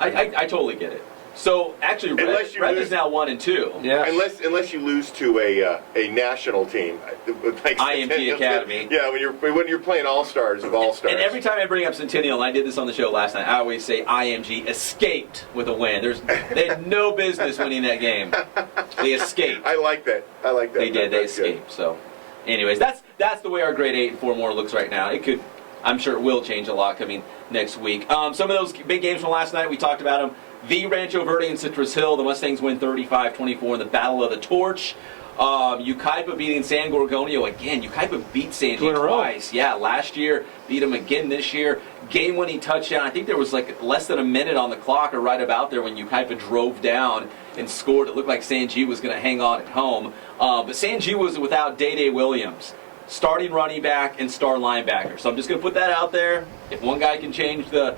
I totally get it. So actually, Red is now 1-2. Yeah. Unless you lose to a national team, like IMG Academy. Yeah, when you're playing all stars of all stars. And every time I bring up Centennial, and I did this on the show last night, I always say IMG escaped with a win. They had no business winning that game. They escaped. I like that. They did. They escaped. So, anyways, that's the way our grade 8 and 4 more looks right now. It could. I'm sure it will change a lot coming next week. Some of those big games from last night, we talked about them. The Rancho Verde and Citrus Hill, the Mustangs win 35-24 in the Battle of the Torch. Yucaipa beating San Gorgonio again. Yucaipa beat San Diego twice. Yeah, last year, beat them again this year. Game-winning touchdown. I think there was like less than a minute on the clock or right about there when Yucaipa drove down and scored. It looked like San G was going to hang on at home. But San G was without Day Williams, starting running back and star linebacker. So I'm just going to put that out there. If one guy can change the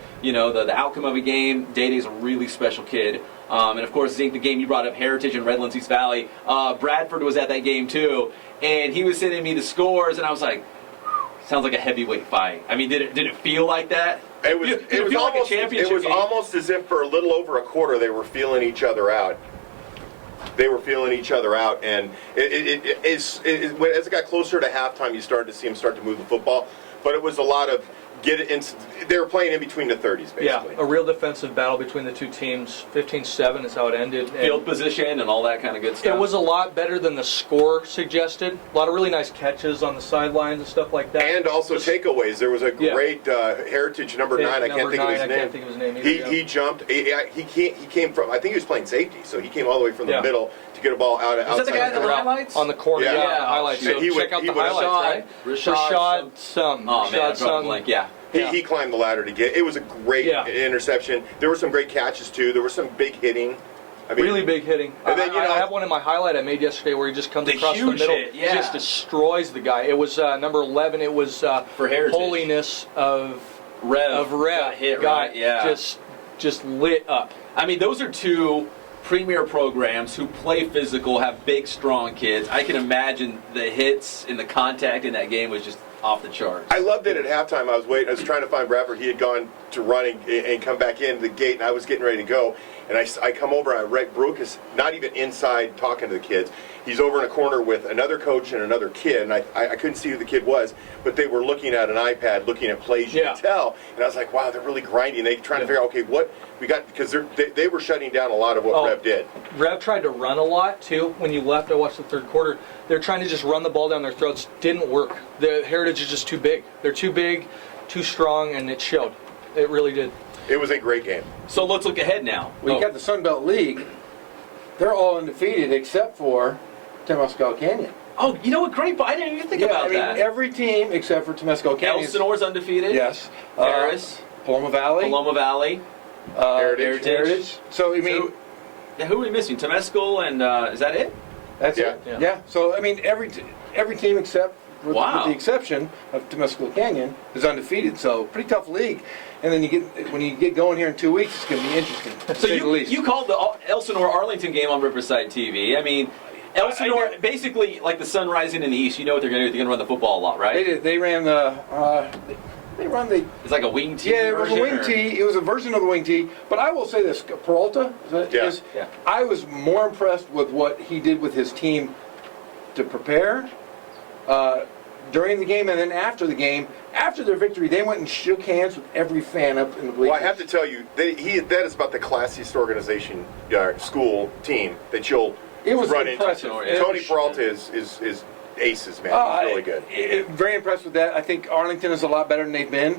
outcome of a game, Day-Day's a really special kid. And of course, I think the game you brought up, Heritage and Redlands East Valley, Bradford was at that game too, and he was sending me the scores, and I was like, sounds like a heavyweight fight. I mean, did it feel like that? It was almost as if for a little over a quarter they were feeling each other out. And as it got closer to halftime, you started to see them start to move the football. But it was a lot of they were playing in between the 30s, basically. Yeah, a real defensive battle between the two teams. 15-7 is how it ended. Field position and all that kind of good stuff. It was a lot better than the score suggested. A lot of really nice catches on the sidelines and stuff like that. And also takeaways. There was a great Heritage number 9. I can't think of his name. He jumped. He came from. I think he was playing safety, so he came all the way from the middle to get a ball out. Is that the guy in the highlights? On the corner, yeah. Highlights. So check out the highlights, right? Rashad Sum. Oh man, I'm drawing a blank. Yeah. He climbed the ladder to get. It was a great interception. There were some great catches too. There was some big hitting. I mean, really big hitting. And then, I have one in my highlight I made yesterday where he just comes across the middle, just destroys the guy. It was number 11. It was for Heritage. Holiness of Rev. Got hit right. Yeah. Just lit up. I mean, those are two premier programs who play physical, have big, strong kids. I can imagine the hits and the contact in that game was just off the charts. I loved it at halftime. I was trying to find Bradford. He had gone to running and come back into the gate, and I was getting ready to go. And I come over, and Brooke is not even inside talking to the kids. He's over in a corner with another coach and another kid, and I couldn't see who the kid was, but they were looking at an iPad, looking at plays. You could tell. And I was like, wow, they're really grinding. They're trying to figure out, okay, what we got, because they were shutting down a lot of what Rev did. Rev tried to run a lot, too. When you left, I watched the third quarter. They're trying to just run the ball down their throats. Didn't work. The Heritage is just too big. They're too big, too strong, and it showed. It really did. It was a great game. So let's look ahead now. You got the Sun Belt League. They're all undefeated except for Temescal Canyon. Oh, you know what? Great. I didn't even think about that. Every team except for Temescal Canyon. Elsinore's undefeated. Yes. Harris. Paloma Valley. Heritage. So, I mean... who are we missing? Temescal and... is that it? That's it. Yeah. So, I mean, every team except... With the exception of Temescal Canyon is undefeated. So, pretty tough league. And then when you get going here in 2 weeks, it's going to be interesting. So you called the Elsinore-Arlington game on Riverside TV. I mean, Elsinore, basically like the sun rising in the east, you know what they're going to do. They're going to run the football a lot, right? They did. They ran the... It's like a wing tee. Yeah, it was a wing tee. It was a version of the wing tee. But I will say this, Peralta, I was more impressed with what he did with his team to prepare during the game and then after the game. After their victory, they went and shook hands with every fan up in the bleachers. Well, I have to tell you, that is about the classiest organization, school team that you'll run into. Tony Peralta is aces, man. He's really good. Very impressed with that. I think Arlington is a lot better than they've been.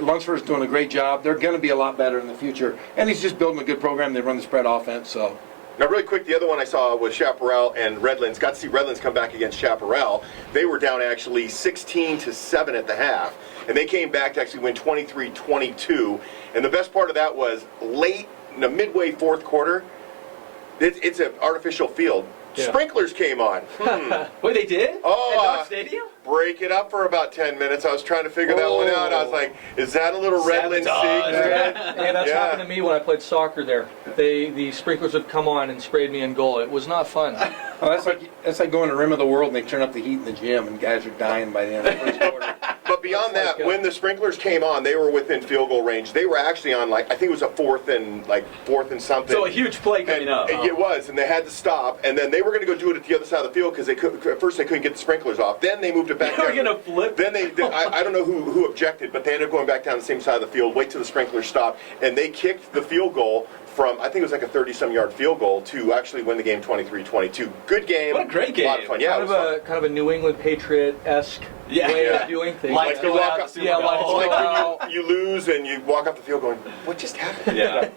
Lunsford's doing a great job. They're going to be a lot better in the future. And he's just building a good program. They run the spread offense, so... Now, really quick, the other one I saw was Chaparral and Redlands. Got to see Redlands come back against Chaparral. They were down actually 16-7 at the half, and they came back to actually win 23-22. And the best part of that was late, midway fourth quarter. It's an artificial field. Sprinklers came on. Wait, they did? Oh, at Dodge Stadium? Break it up for about 10 minutes. I was trying to figure that one out. I was like, is that a little Redlands secret? Hey, that's happened to me when I played soccer there. The sprinklers would come on and sprayed me in goal. It was not fun. Oh, that's like going to Rim of the World and they turn up the heat in the gym and guys are dying by the end of the first quarter. But beyond that, when the sprinklers came on, they were within field goal range. They were actually on I think it was a fourth and something. So a huge play coming up. It was, and they had to stop, and then they were going to go do it at the other side of the field because at first they couldn't get the sprinklers off. Then they moved it back down. They were going to flip. Then I don't know who objected, but they ended up going back down the same side of the field, wait till the sprinklers stopped, and they kicked the field goal from, I think it was like a 30-some yard field goal to actually win the game 23-22. Good game. What a great game. A lot of fun. Yeah, kind of a New England Patriot-esque way of doing things. Like you walk up, like when you lose and you walk off the field going, what just happened? Yeah.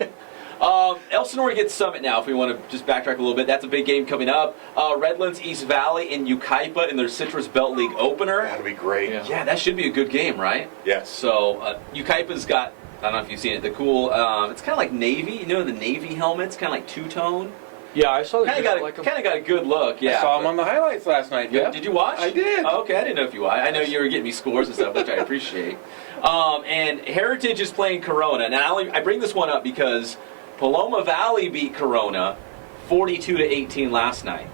Elsinore gets Summit now, if we want to just backtrack a little bit. That's a big game coming up. Redlands, East Valley, and Yucaipa in their Citrus Belt League opener. That'll be great. Yeah, that should be a good game, right? Yes. So, Yucaipa's got, I don't know if you've seen it, the cool, it's kind of like Navy, you know, the Navy helmets, kind of like two-tone. Yeah, I saw Kind of got a good look, yeah. I saw him on the highlights last night, yeah. Did you watch? I did. Oh, okay, I didn't know if you watched. I know you were getting me scores and stuff, which I appreciate. And Heritage is playing Corona. Now, I bring this one up because Paloma Valley beat Corona 42-18 last night.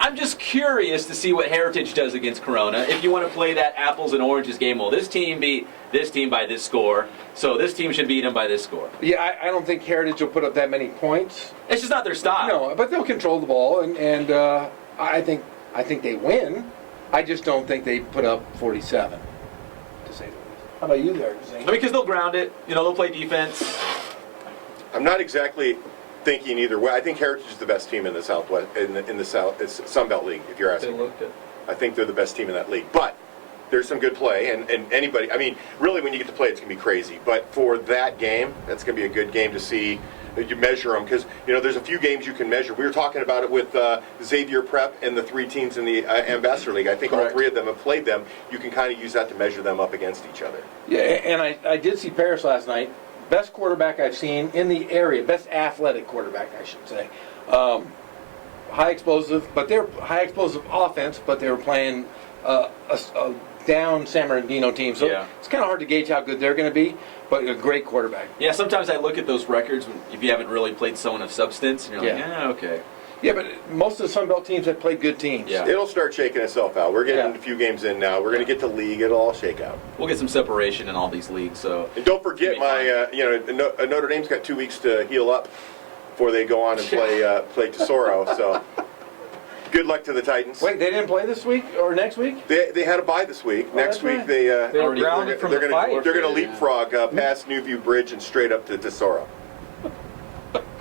I'm just curious to see what Heritage does against Corona. If you want to play that apples and oranges game, well, this team beat this team by this score, so this team should beat them by this score. Yeah, I don't think Heritage will put up that many points. It's just not their style. No, but they'll control the ball, and I think they win. I just don't think they put up 47, to say the least. How about you there, Zane? Because they'll ground it. You know, they'll play defense. I'm not exactly thinking either way. I think Heritage is the best team in the Southwest, in the South, it's Sun Belt League, if you're asking. I think they're the best team in that league. But there's some good play, and anybody, I mean, really when you get to play, it's going to be crazy. But for that game, that's going to be a good game to see. You measure them, because, you know, there's a few games you can measure. We were talking about it with Xavier Prep and the 3 teams in the Ambassador League. I think all 3 of them have played them. You can kind of use that to measure them up against each other. Yeah, and I did see Paris last night. Best quarterback I've seen in the area, best athletic quarterback, I should say. High explosive offense, but they were playing a down San Bernardino team, so it's kind of hard to gauge how good they're going to be, but a great quarterback. Yeah, sometimes I look at those records if you haven't really played someone of substance, and you're like, yeah, okay. Yeah, but most of the Sun Belt teams have played good teams. Yeah. It'll start shaking itself out. We're getting a few games in now. We're going to get to league. It'll all shake out. We'll get some separation in all these leagues. So. And don't forget, Notre Dame's got 2 weeks to heal up before they go on and play Tesoro. So good luck to the Titans. Wait, they didn't play this week or next week? They had a bye this week. Next week right. they're were grounded from the fight. They're going to leapfrog past Newview Bridge and straight up to Tesoro.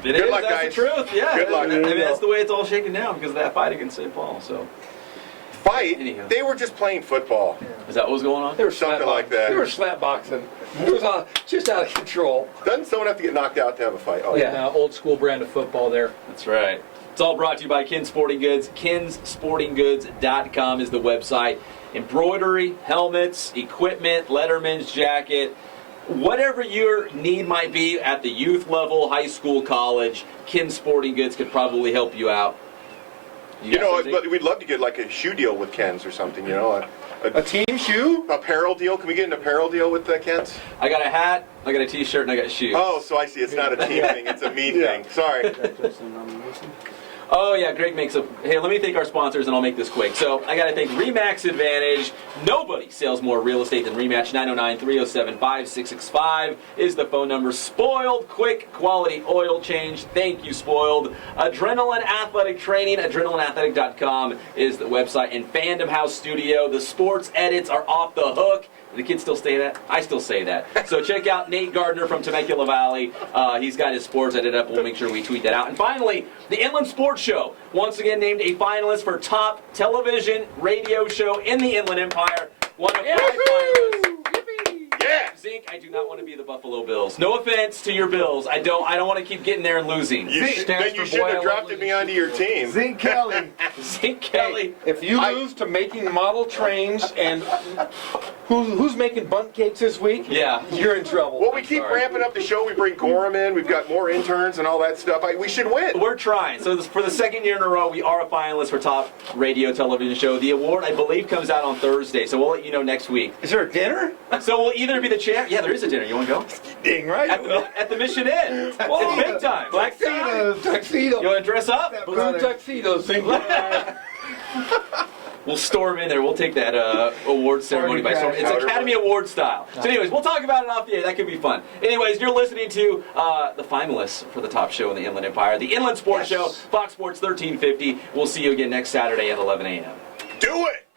Good luck, guys. That's the truth, yeah. Good luck. I mean, that's the way it's all shaken down because of that fight against St. Paul. So. Fight? They were just playing football. Is that what was going on? They were something like that. They were slap boxing. It was just out of control. Doesn't someone have to get knocked out to have a fight? Oh, yeah. Old school brand of football there. That's right. It's all brought to you by Kin Sporting Goods. KinsSportingGoods.com is the website. Embroidery, helmets, equipment, letterman's jacket, whatever your need might be at the youth level, high school, college, Kin Sporting Goods could probably help you out. But we'd love to get like a shoe deal with Ken's or something, A team shoe? Apparel deal? Can we get an apparel deal with Ken's? I got a hat, I got a t-shirt, and I got shoes. Oh, so I see. It's not a team thing. It's a me thing. Sorry. Oh, yeah, Greg makes a... Hey, let me thank our sponsors, and I'll make this quick. So, I got to thank RE/MAX Advantage. Nobody sells more real estate than RE/MAX. 909-307-5665 is the phone number. Spoiled, quick, quality oil change. Thank you, Spoiled. Adrenaline Athletic Training. AdrenalineAthletic.com is the website. And Fandom House Studio. The sports edits are off the hook. Do the kids still say that? I still say that. So check out Nate Gardner from Temecula Valley. He's got his sports edited up. We'll make sure we tweet that out. And finally, the Inland Sports Show. Once again named a finalist for top television radio show in the Inland Empire. One of 5 finalists. Yeah. Zink, I do not want to be the Buffalo Bills. No offense to your Bills. I don't want to keep getting there and losing. Then you should have drafted me onto your team. Zink Kelly. Zink Kelly. If you lose to making model trains and Who's making bunt cakes this week? Yeah. You're in trouble. Well, we keep ramping up the show. We bring Gorham in. We've got more interns and all that stuff. We should win. We're trying. So for the second year in a row, we are a finalist for top radio television show. The award, I believe, comes out on Thursday, so we'll let you know next week. Is there a dinner? So we'll either be the champ. Yeah, there is a dinner. You want to go? Dang right. At the Mission Inn. It's big time. Tuxedo. You want to dress up? Blue tuxedos. We'll storm in there. We'll take that award ceremony by storm. It's Academy Award style. So anyways, we'll talk about it off the air. That could be fun. Anyways, you're listening to the finalists for the top show in the Inland Empire, the Inland Sports Show, Fox Sports 1350. We'll see you again next Saturday at 11 a.m. Do it!